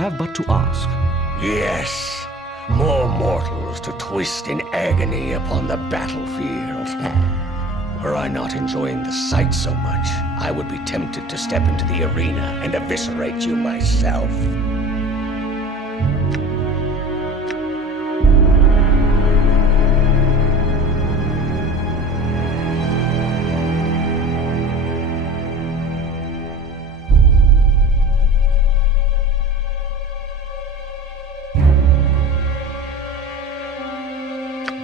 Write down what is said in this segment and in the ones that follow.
have but to ask. Yes, more mortals to twist in agony upon the battlefield. Were I not enjoying the sight so much, I would be tempted to step into the arena and eviscerate you myself.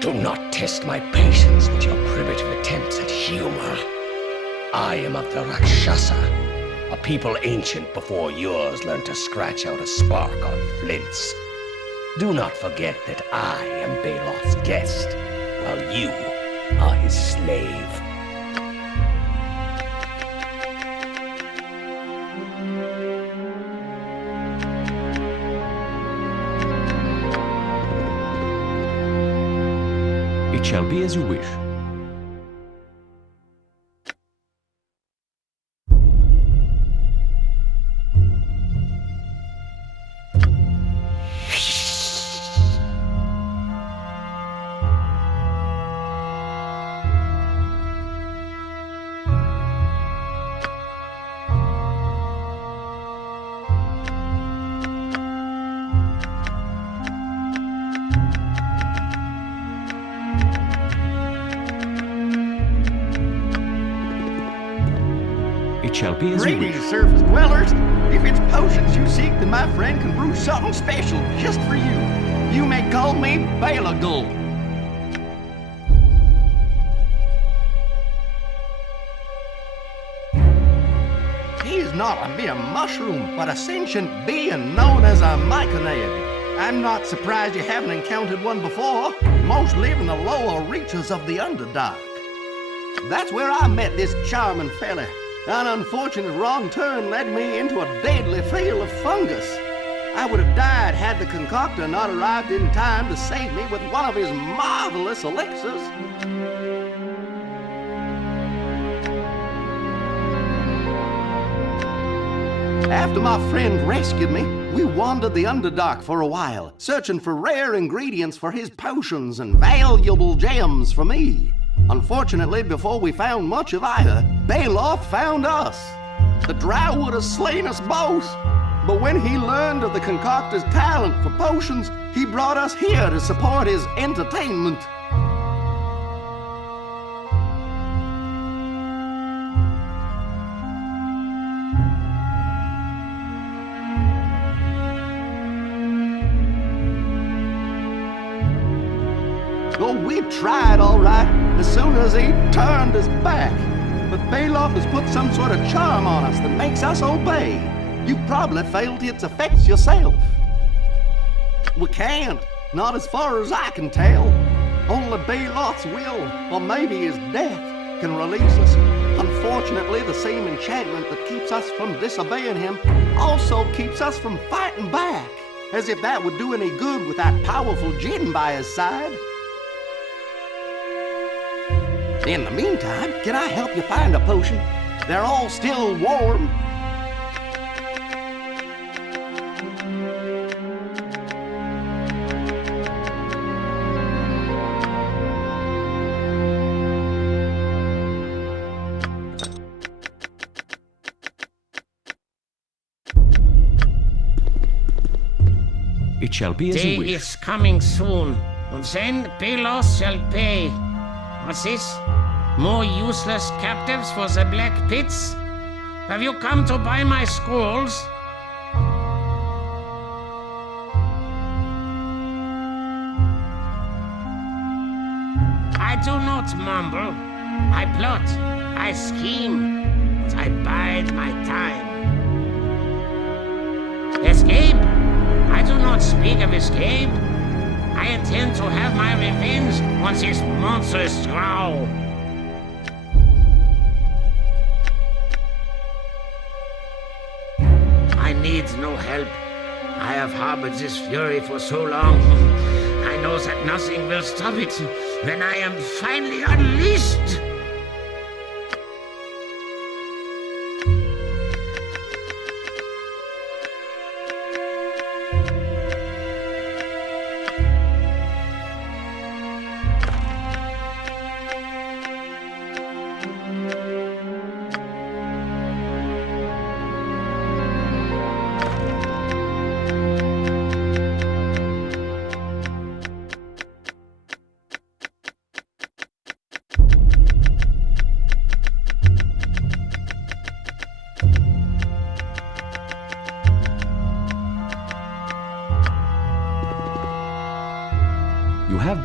Do not test my patience with your primitive attempts at humor. I am of the Rakshasa, a people ancient before yours learned to scratch out a spark on flints. Do not forget that I am Balor's guest, while you are his slave. It shall be as you wish. It shall be as you wish. Greetings, surface dwellers. If it's potions you seek, then my friend can brew something special just for you. You may call me Baldur. He is not a mere mushroom, but a sentient being known as a myconid. I'm not surprised you haven't encountered one before. Most live in the lower reaches of the Underdark. That's where I met this charming fella. An unfortunate wrong turn led me into a deadly field of fungus. I would have died had the concoctor not arrived in time to save me with one of his marvelous elixirs. After my friend rescued me, we wandered the Underdark for a while, searching for rare ingredients for his potions and valuable gems for me. Unfortunately, before we found much of either, Balor found us. The drow would have slain us both, but when he learned of the concoctor's talent for potions, he brought us here to support his entertainment. Oh, we tried all right as soon as he turned his back. But Balor has put some sort of charm on us that makes us obey. You probably felt its effects yourself. We can't, not as far as I can tell. Only Balor's will, or maybe his death, can release us. Unfortunately, the same enchantment that keeps us from disobeying him also keeps us from fighting back. As if that would do any good with that powerful djinn by his side. In the meantime, can I help you find a potion? They're all still warm. It shall be as Day you wish. is coming soon, and then Balor shall pay. What's this? More useless captives for the black pits? Have you come to buy my scrolls? I do not mumble. I plot. I scheme. But I bide my time. Escape? I do not speak of escape. I intend to have my revenge on this monstrous drow. I need no help. I have harbored this fury for so long. I know that nothing will stop it when I am finally unleashed.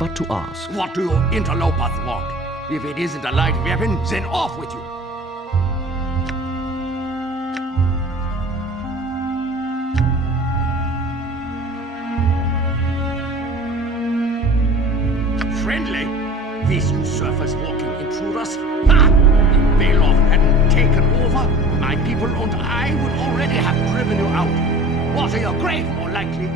but to ask. What do you interlopers want? If it isn't a light weapon, then off with you. Friendly? These usurpers walking intruders? Ha! If Baldur hadn't taken over, my people and I would already have driven you out. Or to your grave, more likely.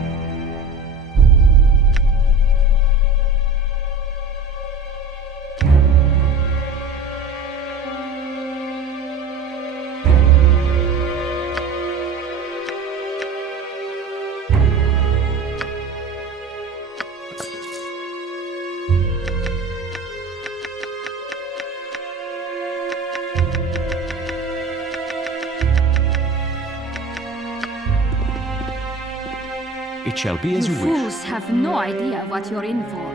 It shall be as You you wish. fools have no idea what you're in for.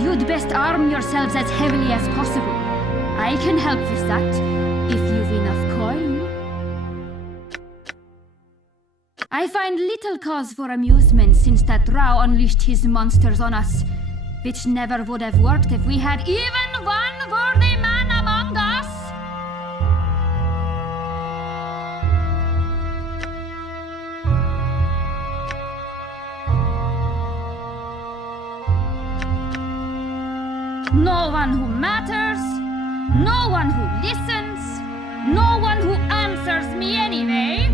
You'd best arm yourselves as heavily as possible. I can help with that, if you've enough coin. I find little cause for amusement since that Drow unleashed his monsters on us, which never would have worked if we had even one worthy man among us. No one who matters, no one who listens, no one who answers me anyway.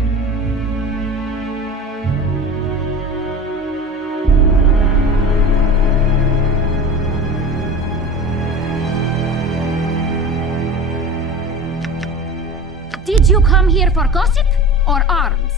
Did you come here for gossip or arms?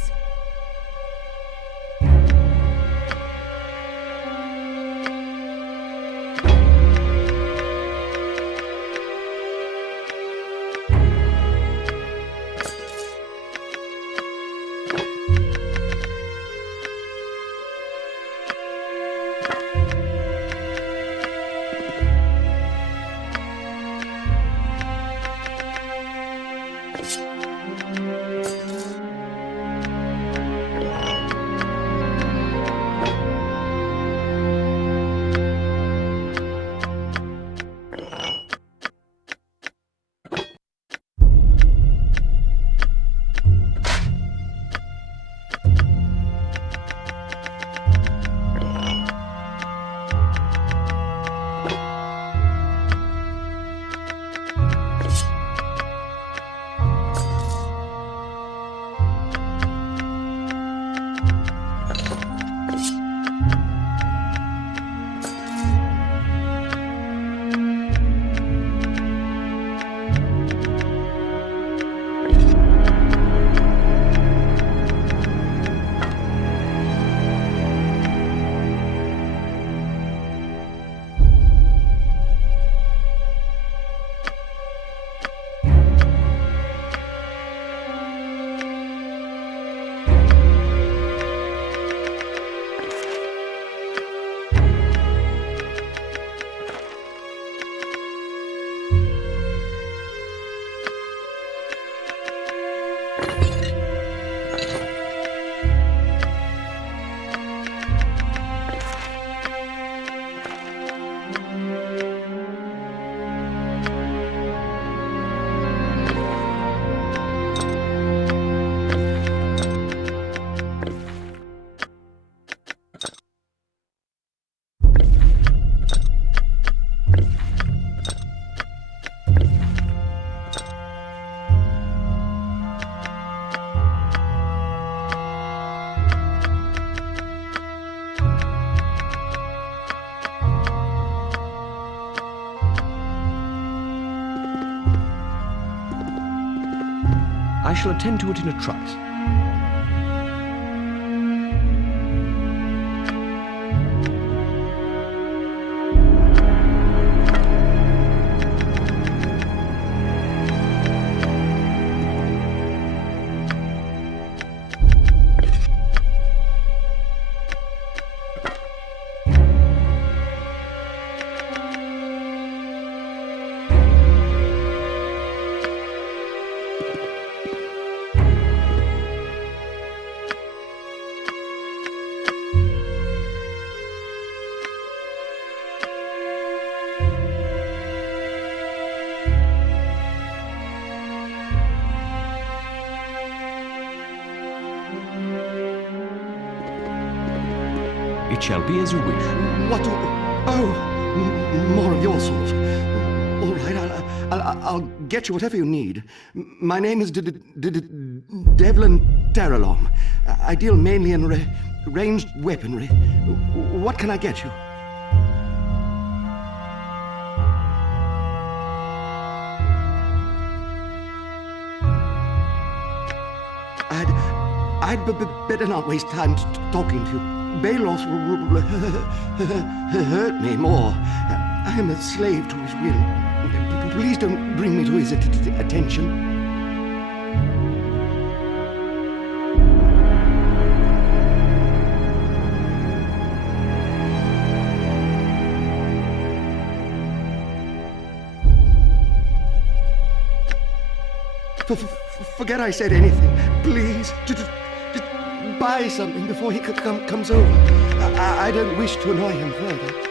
I shall attend to it in a trice. It shall be as you wish. What do... Oh, more of your sort. All right, I'll get you whatever you need. My name is Devlin Terralom. I deal mainly in ranged weaponry. What can I get you? I'd better not waste time talking to you. Balos will hurt me more. I am a slave to his will. Please don't bring me to his attention. Forget I said anything. Please, just buy something before he comes over. I don't wish to annoy him further.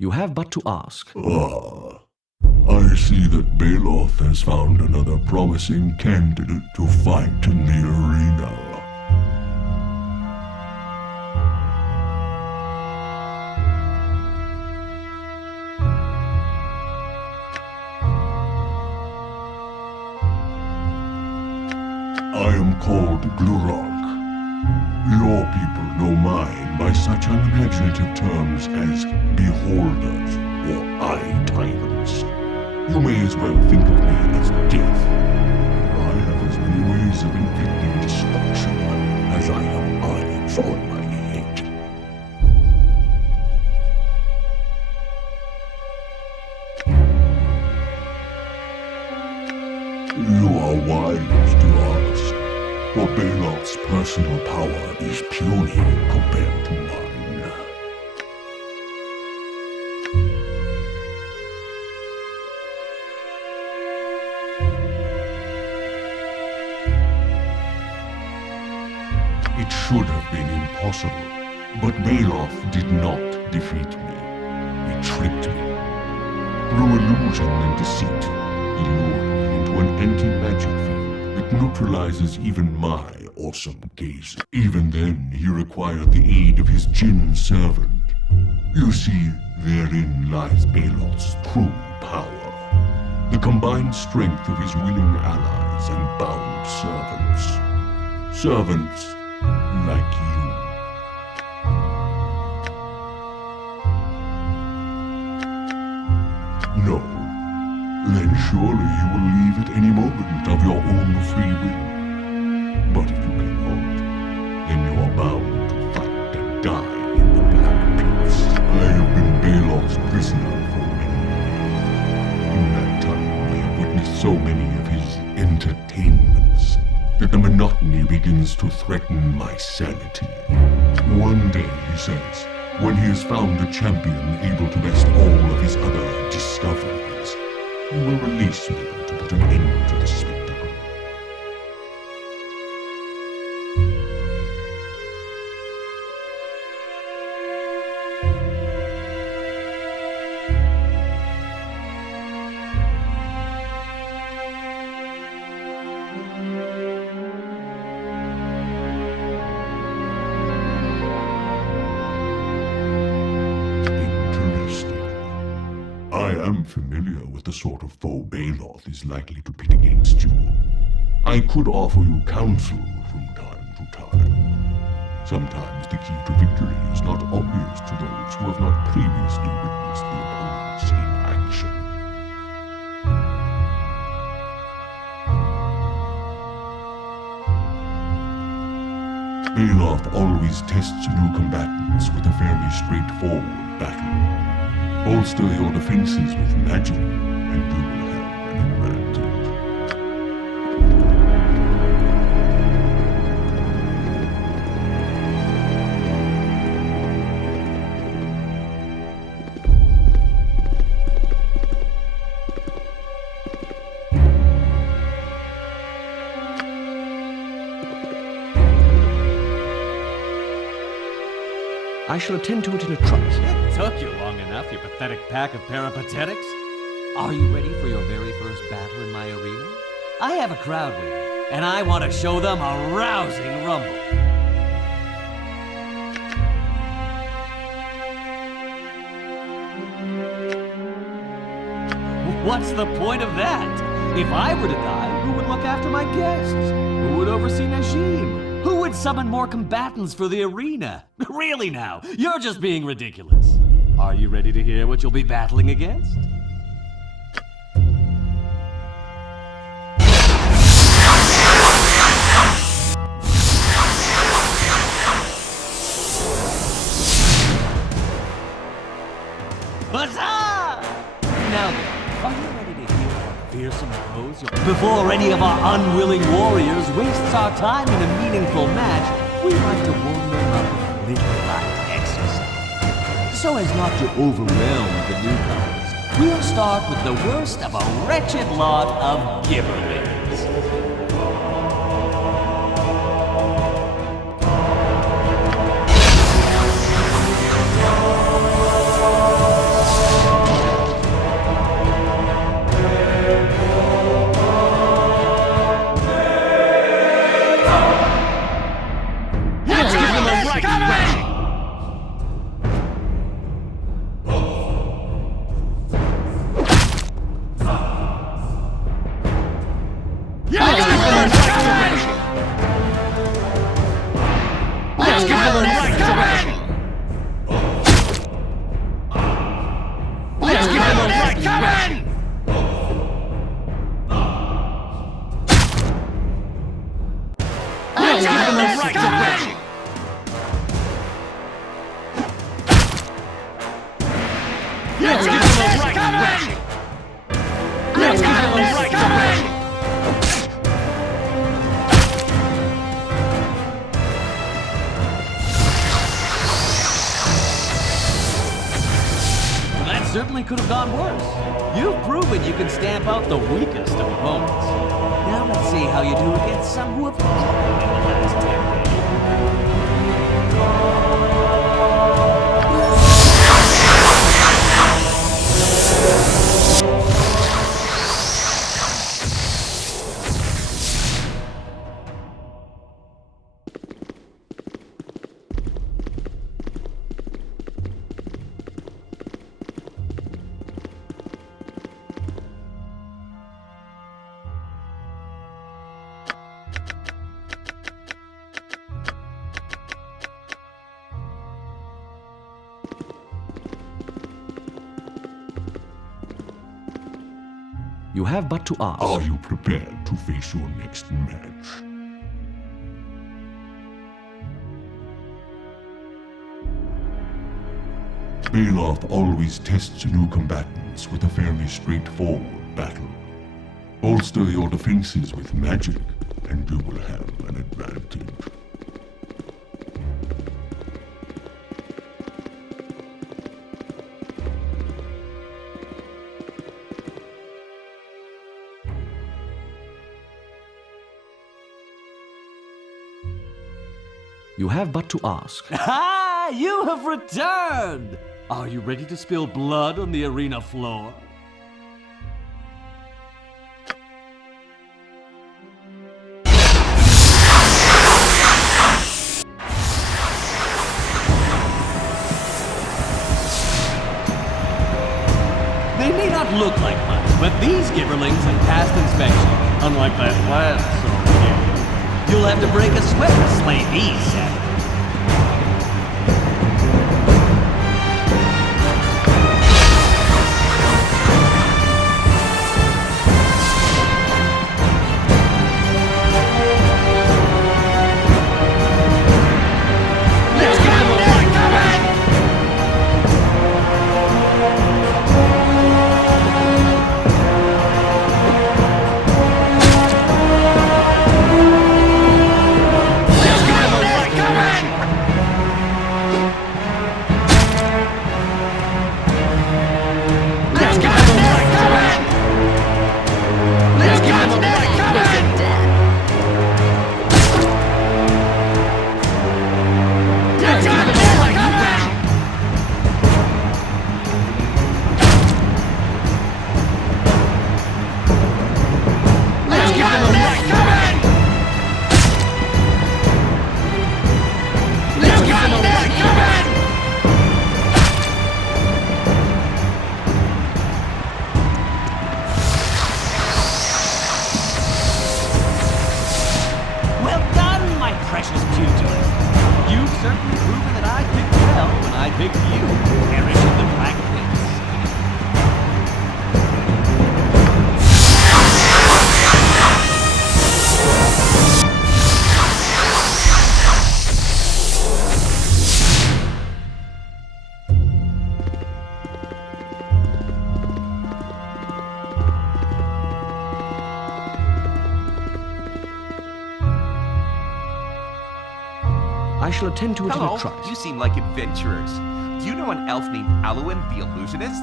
You have but to ask. I see that Baloth has found another promising candidate to fight in the arena. I am called Glurok. Your people know mine by such unimaginative terms as beholders or eye tyrants. You may as well think of me as death, for I have as many ways of inflicting destruction as I have eyes on my head. You are wise to ask, for Balot's personal power is puny compared to mine. It should have been impossible, but Baloth did not defeat me. He tricked me. Through illusion and deceit, he lured me into an anti-magic field that neutralizes even my awesome gaze. Even then, he required the aid of his Jinn servant. You see, therein lies Baloth's true power. The combined strength of his willing allies and bound servants. Servants like you. No. Then surely you will leave at any moment of your own free will. But if you cannot, then you are bound to fight and die in the Black Pits. I have been Baloth's prisoner for many years. In that time, I have witnessed so many of his entertainments that the monotony begins to threaten my sanity. One day, he says, when he has found a champion able to best all of his other discoveries, he will release me to put an end to the spectacle. I am familiar with the sort of foe Baloth is likely to pit against you. I could offer you counsel from time to time. Sometimes the key to victory is not obvious to those who have not previously witnessed the opponents in action. Baloth always tests new combatants with a fairly straightforward battle. Bolster your defenses with magic, and you will have an advantage. I shall attend to it in a trice. It took you long enough, you pathetic pack of peripatetics. Are you ready for your very first battle in my arena? I have a crowd waiting, and I want to show them a rousing rumble. What's the point of that? If I were to die, who would look after my guests? Who would oversee Najim? Who would summon more combatants for the arena? Really now, you're just being ridiculous. Are you ready to hear what you'll be battling against? Huzzah! Now then, are you ready to hear what fearsome blows you'll... Before any of our unwilling warriors wastes our time in a meaningful match, we like to warm them up with a little light exercise. So as not to overwhelm the newcomers, we'll start with the worst of a wretched lot of gibberlings. Certainly could have gone worse. You've proven you can stamp out the weakest of opponents. Now let's see how you do against some who have fallen in the last 10 days. You have but to ask. Are you prepared to face your next match? Baloth always tests new combatants with a fairly straightforward battle. Bolster your defenses with magic, and you will have an advantage. You have but to ask. Ah, you have returned! Are you ready to spill blood on the arena floor? They may not look like much, but these gibberlings have passed inspection, unlike that last sort. You'll have to break a sweat to slay these savages. Let's give them a right command! Let's give them a right command! Well done, my precious pugilist. You've certainly proven that I picked well when I picked you to perish in the Black Pits. I shall attend to it in Hello, a trice. you seem like adventurers. Do you know an elf named Aluin the Illusionist?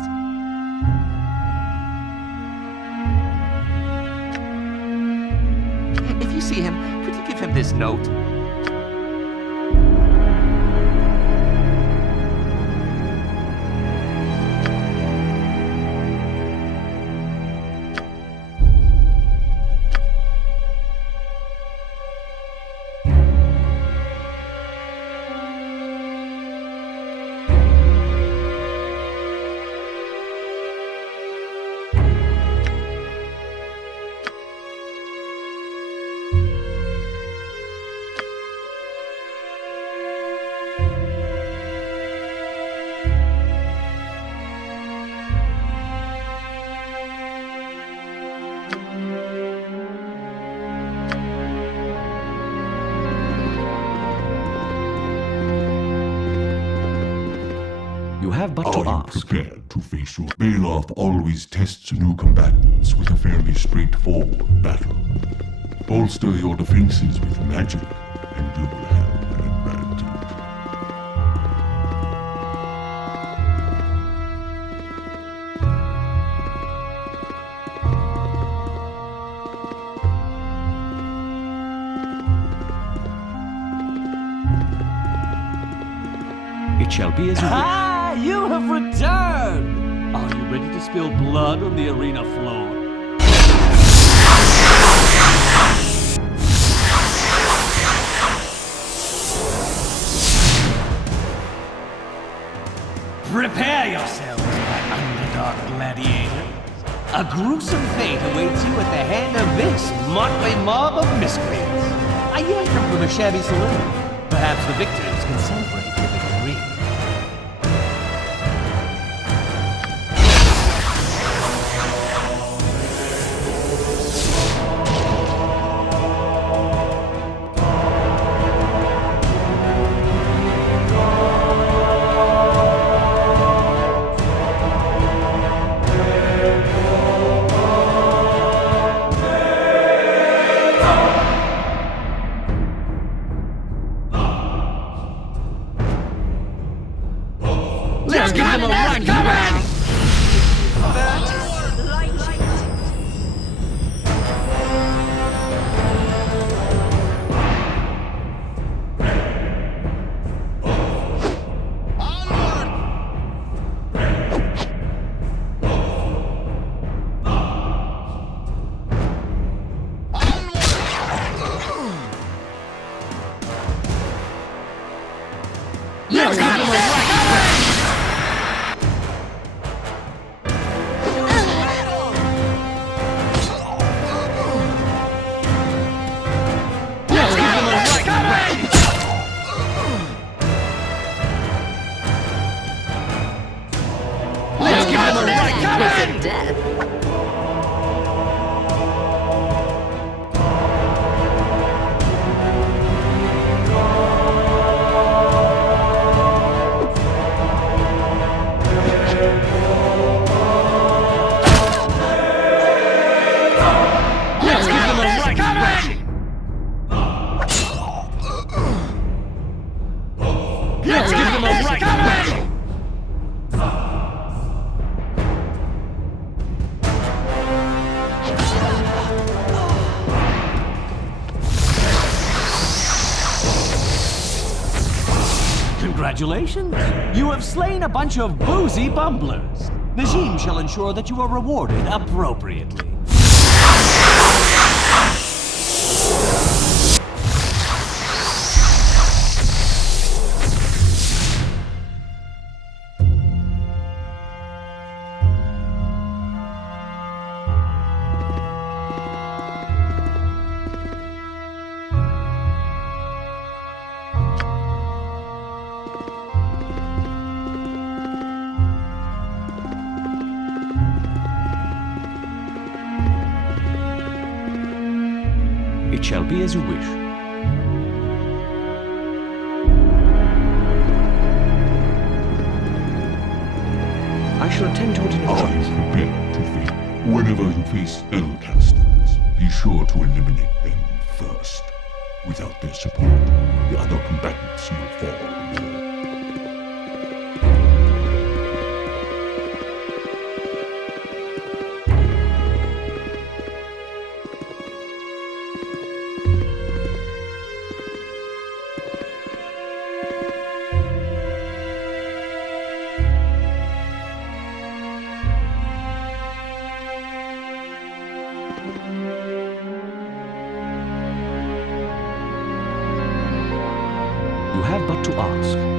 If you see him, could you give him this note? You have but Are to you ask. prepared to face your Bailoff always tests new combatants with a fairly straightforward battle. Bolster your defenses with magic, and you will have an advantage. It shall be as you wish. Ah, you have returned! Are you ready to spill blood on the arena floor? Prepare yourselves, my underdog gladiators. A gruesome fate awaits you at the hand of this motley mob of miscreants. I yanked them from a shabby saloon. Perhaps the victors can celebrate with a drink. Let's give them a right command! Let's give them a right command! Let's give them a right command! Let's give them a right command! Let's give them a right command! Let's give them a right command! Congratulations! You have slain a bunch of boozy bumblers. Najim shall ensure that you are rewarded appropriately. It shall be as you wish. I shall attend to it in a I trice. prepare to face. Whenever you face spellcasters, be sure to eliminate them first. Without their support, the other combatants will fall. You have but to ask.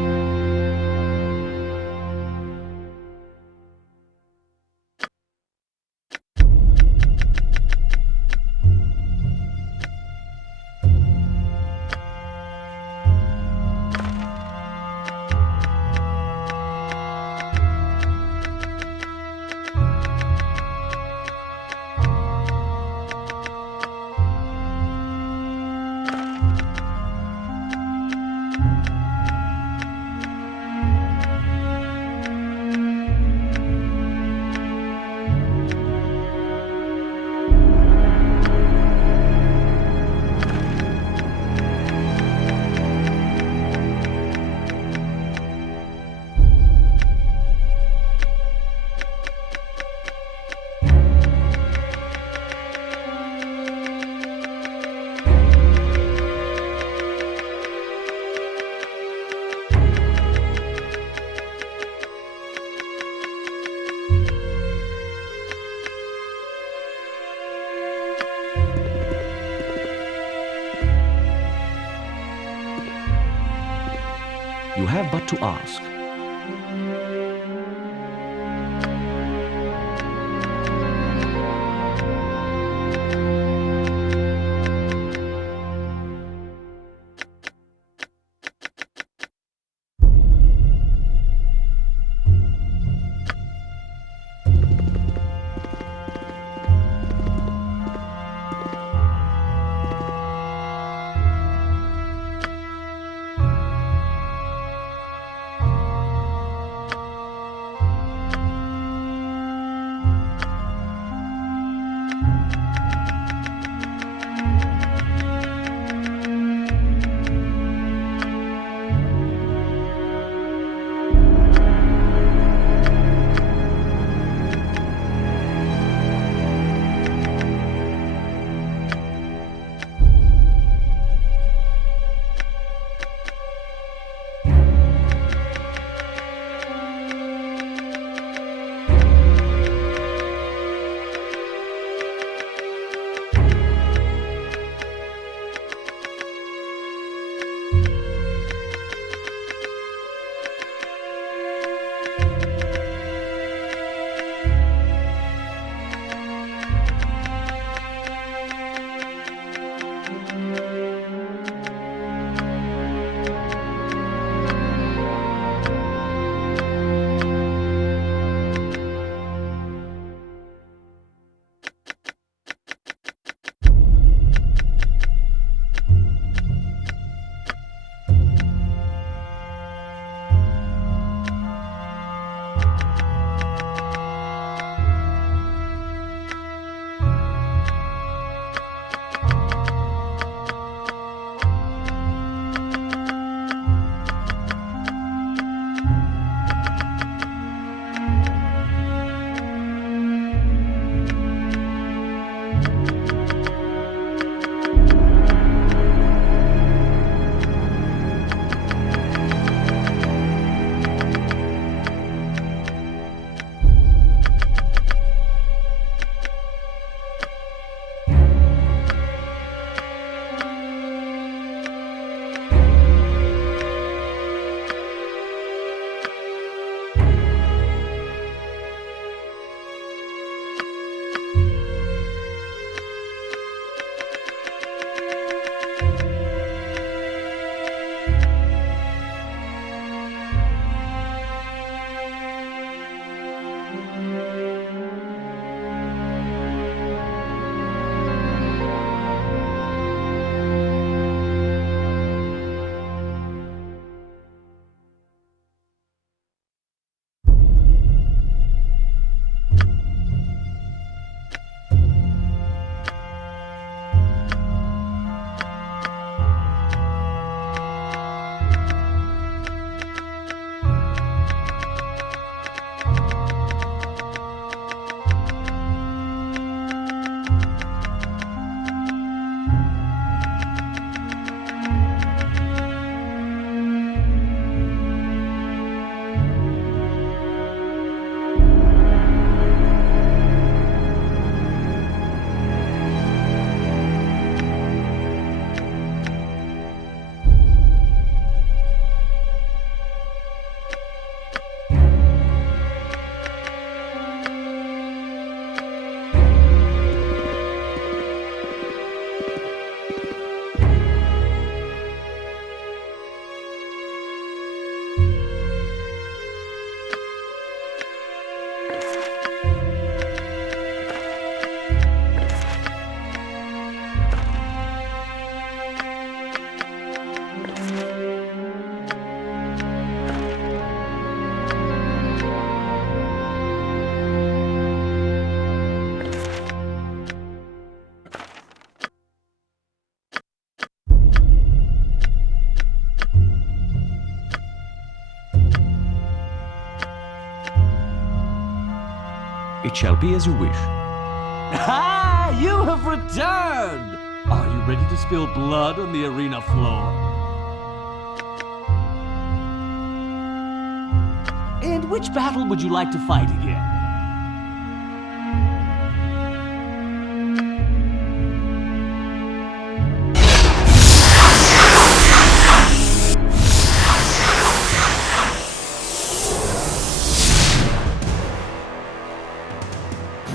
You have but to ask. It shall be as you wish. Ah, you have returned! Are you ready to spill blood on the arena floor? And which battle would you like to fight again?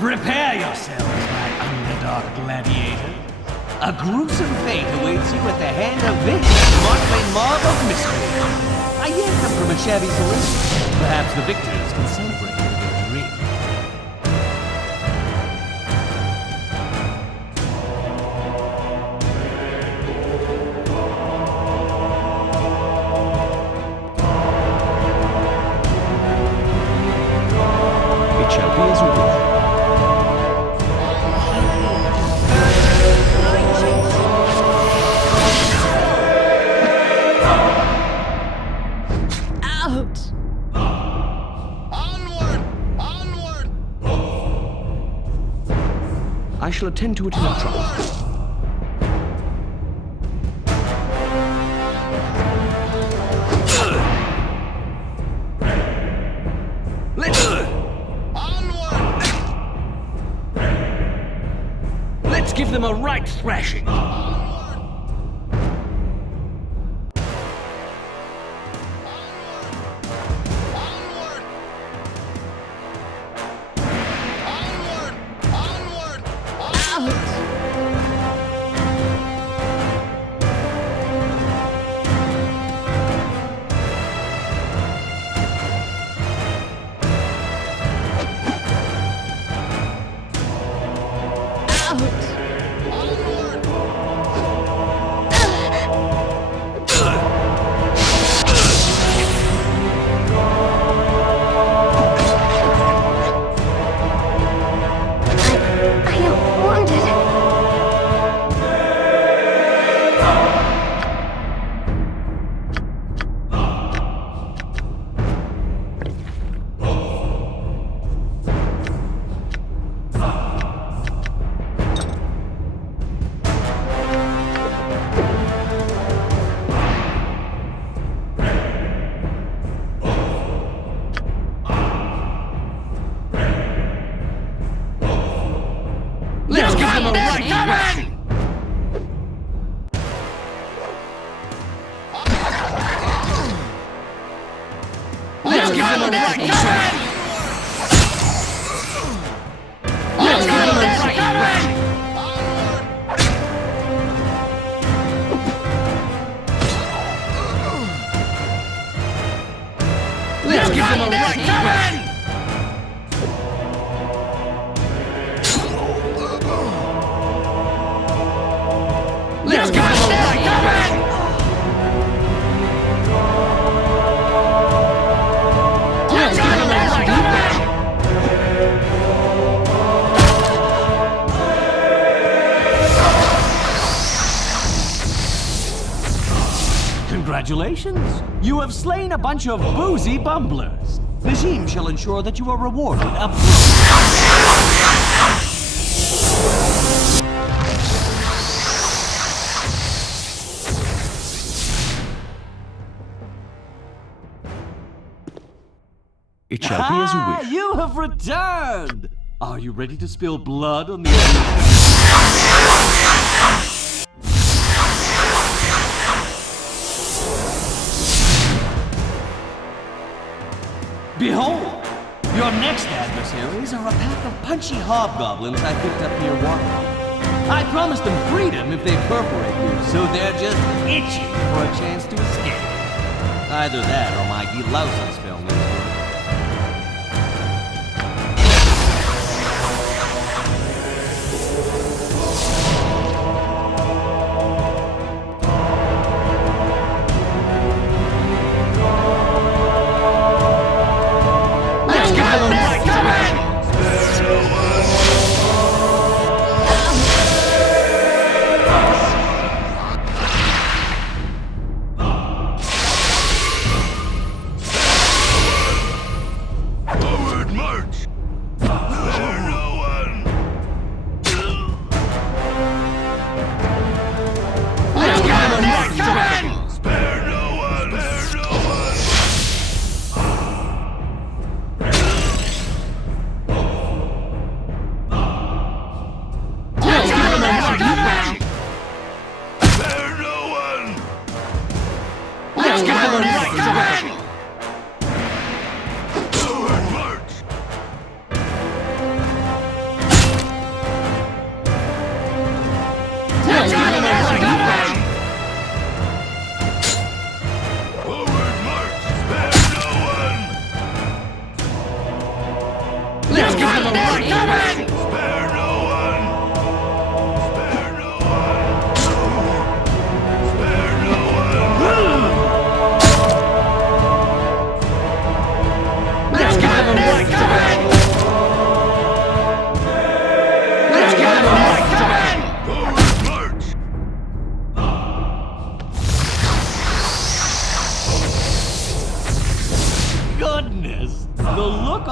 Prepare yourselves, my underdog gladiator. A gruesome fate awaits you at the hand of this motley mob of mystery. I yank them from a shabby saloon. Perhaps the victors can celebrate with a drink. It shall be as you wish. I shall attend to it in a trice. Let's give them a right thrashing. Let's give them a right thrashing! Let's give them a right thrashing! Let's give them a right thrashing! Let's give them a right thrashing! Let's give them a right thrashing! Let's give them a right thrashing! Congratulations! You have slain a bunch of boozy bumblers. The team shall ensure that you are rewarded up It shall be as you wish. You have returned! Are you ready to spill blood on the arena? Behold! Your next adversaries are a pack of punchy hobgoblins I picked up near Waterloo. I promised them freedom if they perforate you, so they're just itching for a chance to escape. Either that or my delousing spell needs work.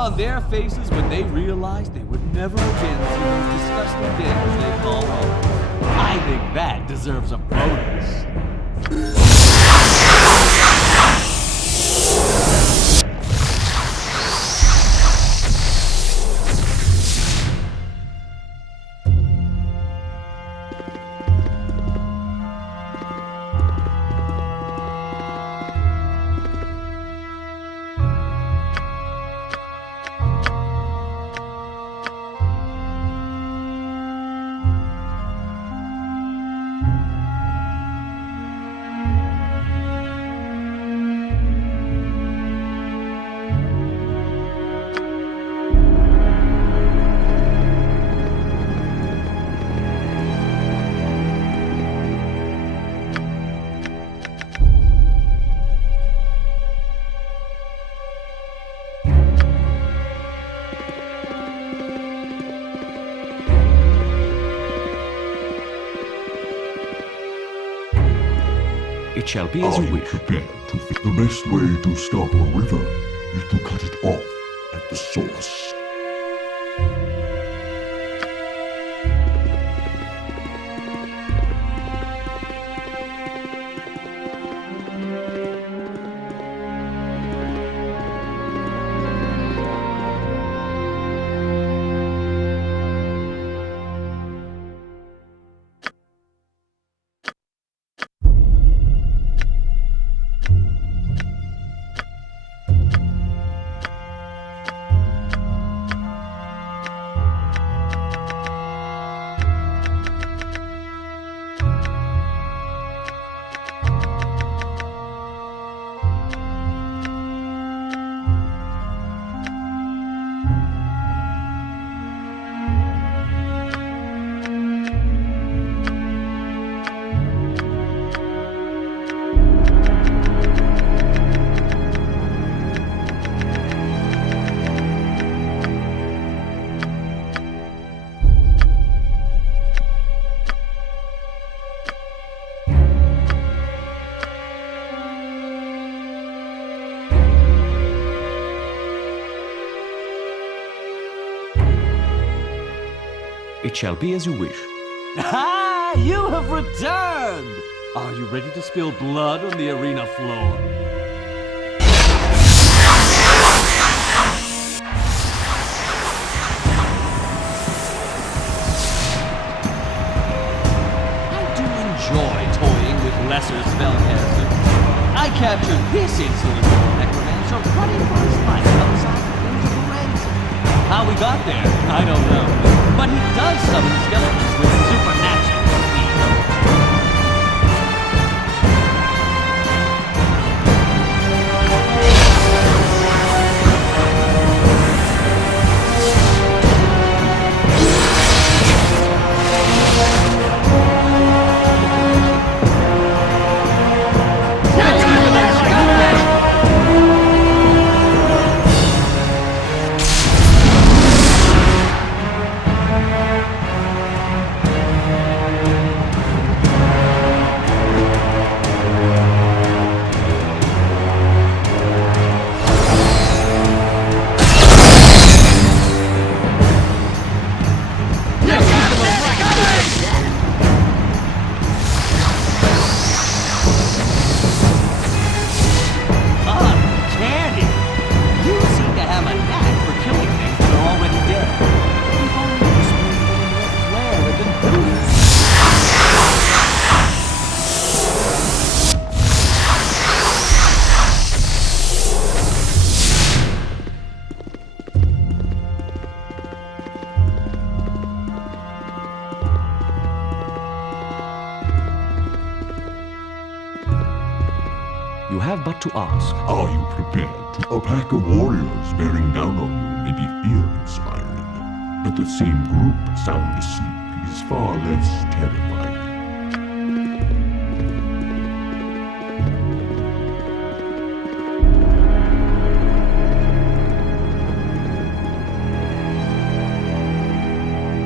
on their faces when they realized they would never again see those disgusting things they call home. I think that deserves a bonus. It shall be as Are you you wish. prepared to fit? The best way to stop a river is to cut it off at the source. It shall be as you wish. Ah, you have returned! Are you ready to spill blood on the arena floor? I do enjoy toying with lesser spellcasters. I captured this insolent little necromancer running for his life outside the range of a ransom. How we got there, I don't know. But he does summon skeletons with supernatural speed. You have but to ask. Are you prepared to? A pack of warriors bearing down on you may be fear-inspiring, but the same group sound asleep is far less terrifying.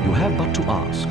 You have but to ask.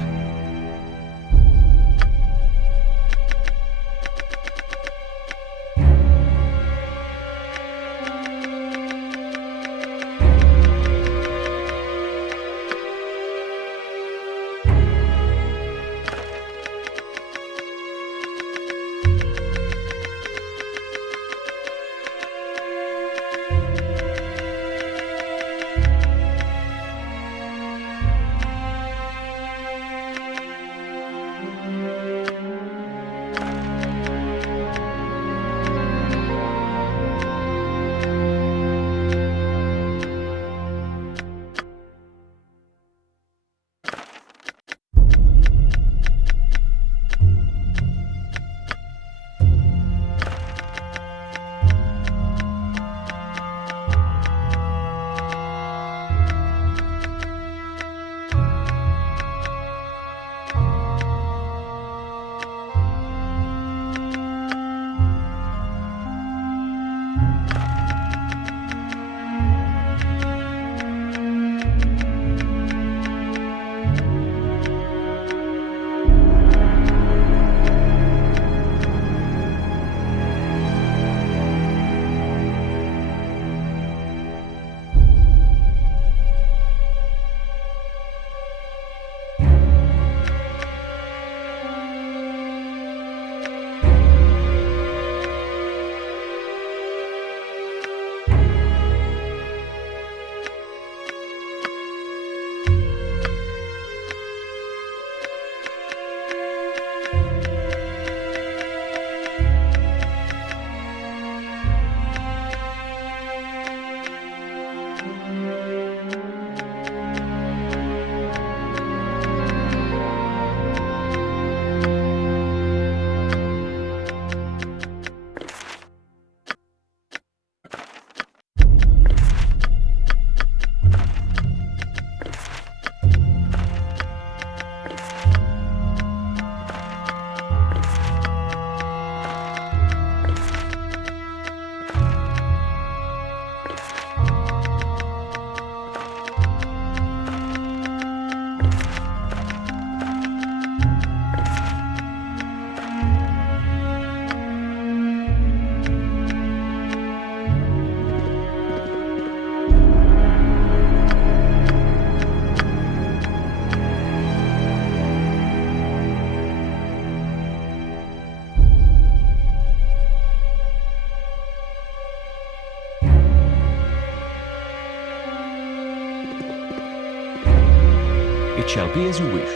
It shall be as you wish.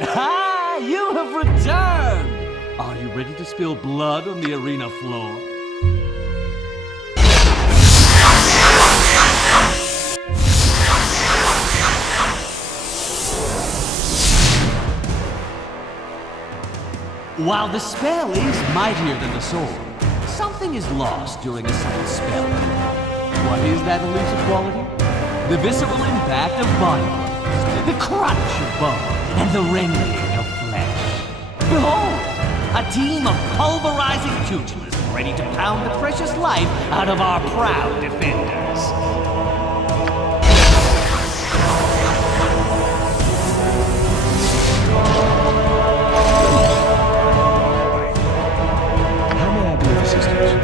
Ah, you have returned! Are you ready to spill blood on the arena floor? While the spell is mightier than the sword, something is lost during a sudden spell. What is that elusive quality? The visceral impact of body blows, the crunch of bone, and the rending of flesh. Behold, a team of pulverizing pugilists ready to pound the precious life out of our proud defenders. How may I be of assistance?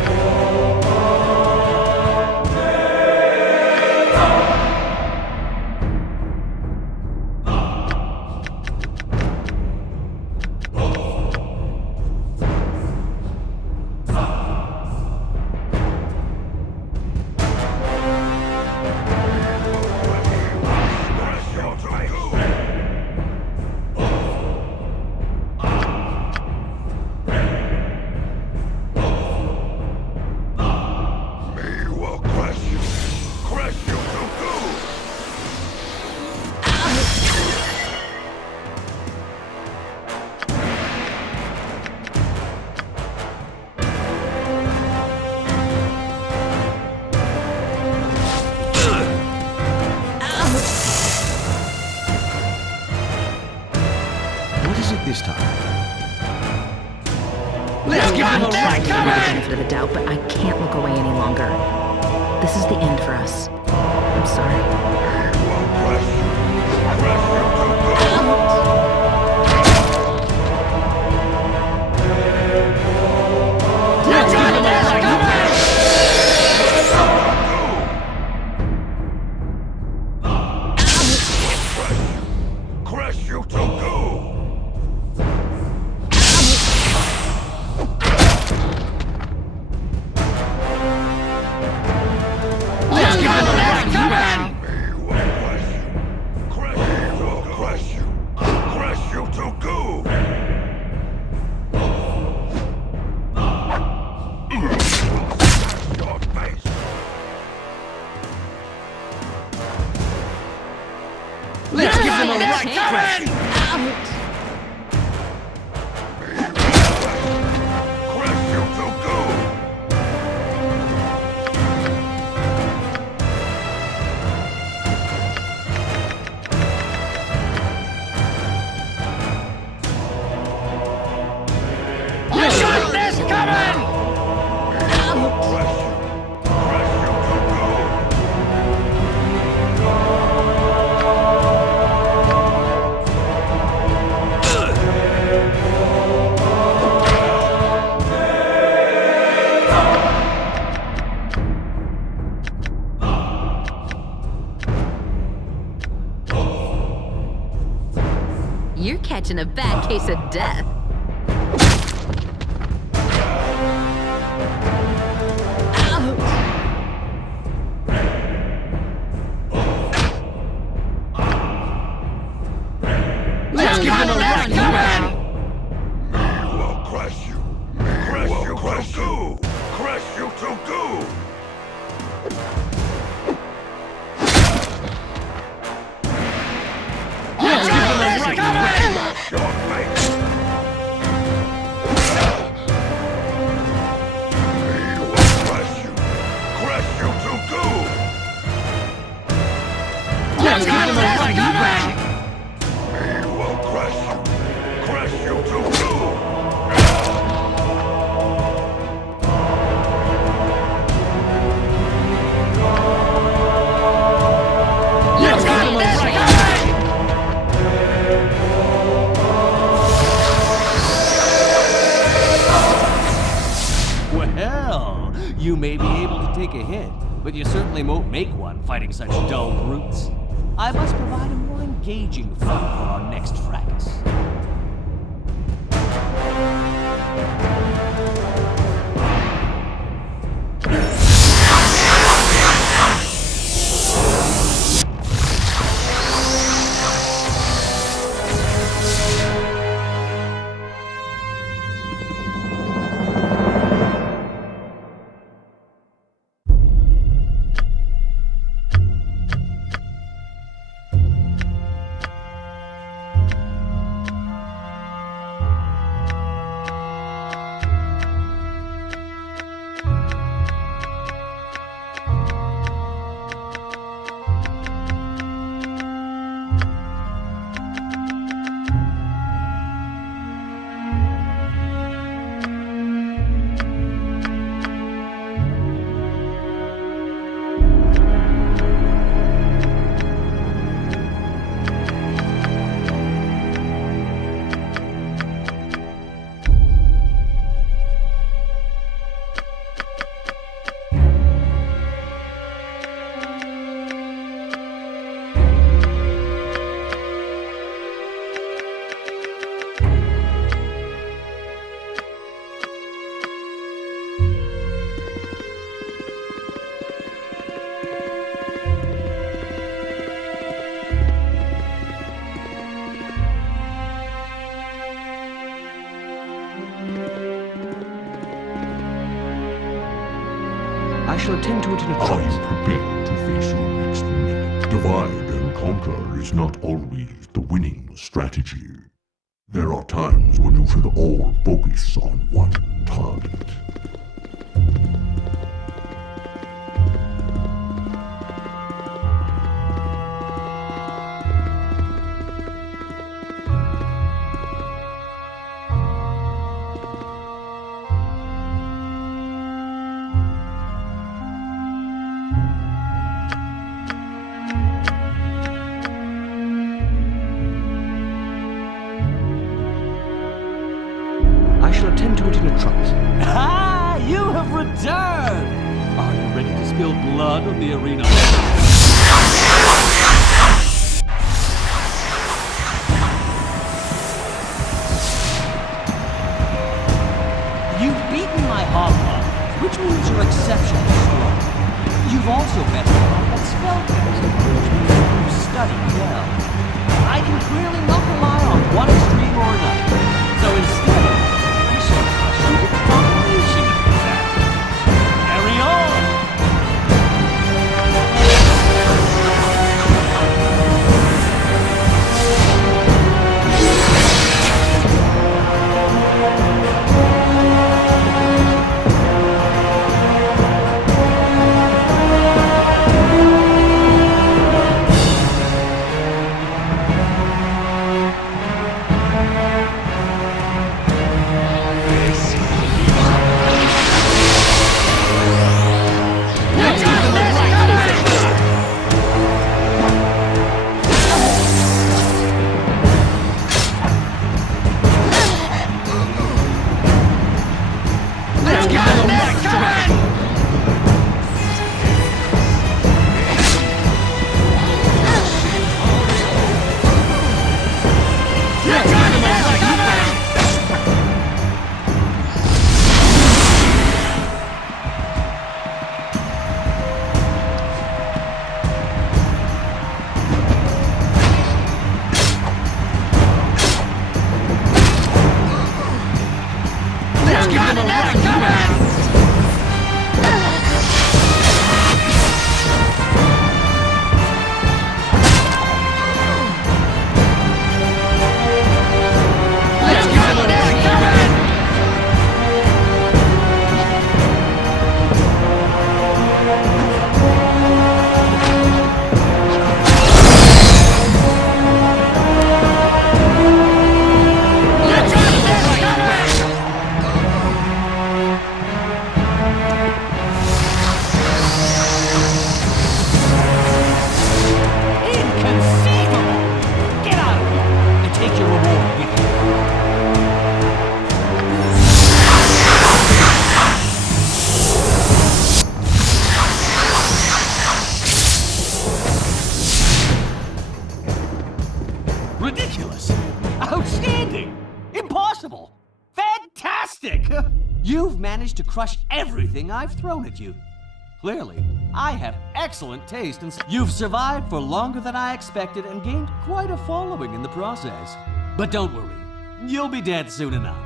This time. Let's give him a benefit of the doubt, but I can't look away any longer. This is the end for us. I'm sorry. Let's give them a right crash! Crush you to go! You're catching a bad case of death. Let's give him a right command! Me will crush you. Crush you. Crush you to go! Let's give him a right command! Your face! Me will crush you. Crush you to go! Let's give him a right command! Me will crush you. Crush you to go! Let's give him a right command! Well, you may be able to take a hit, but you certainly won't make one fighting such dull brutes. I must provide a more engaging foe for our next fracas. I shall attend to it in a Are trice. you prepared to face your next meal? Divide and conquer is not always the winning strategy. There are times when you should all focus on one target. I shall attend to it in a trice. Ah, you have returned! Are you ready to spill blood on the arena? You've beaten my hobgoblins, which means you're exceptionally strong. You've also bested off that spellcaster, which means you've studied well. I can clearly not rely on one extreme or another. So instead, I shall trust you with the combination of these actions. Carry on! Ridiculous! Outstanding! Impossible! Fantastic! You've managed to crush everything I've thrown at you. Clearly, I have excellent taste and you've survived for longer than I expected and gained quite a following in the process. But don't worry, you'll be dead soon enough.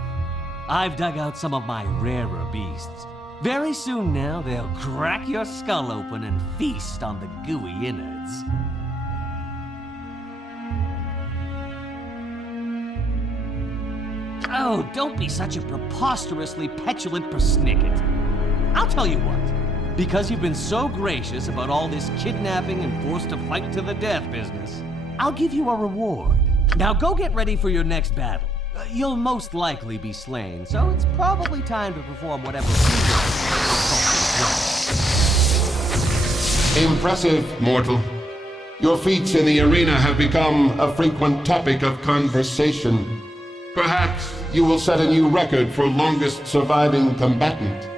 I've dug out some of my rarer beasts. Very soon now, they'll crack your skull open and feast on the gooey innards. Oh, don't be such a preposterously petulant persnicket. I'll tell you what. Because you've been so gracious about all this kidnapping and forced to fight to the death business, I'll give you a reward. Now go get ready for your next battle. You'll most likely be slain, so it's probably time to perform whatever Impressive, mortal. Your feats in the arena have become a frequent topic of conversation. Perhaps you will set a new record for longest surviving combatant.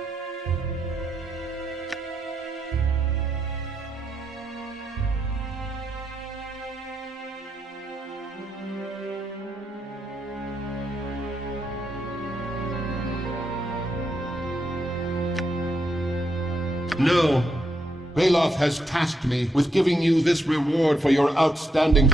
No. Baloth has tasked me with giving you this reward for your outstanding...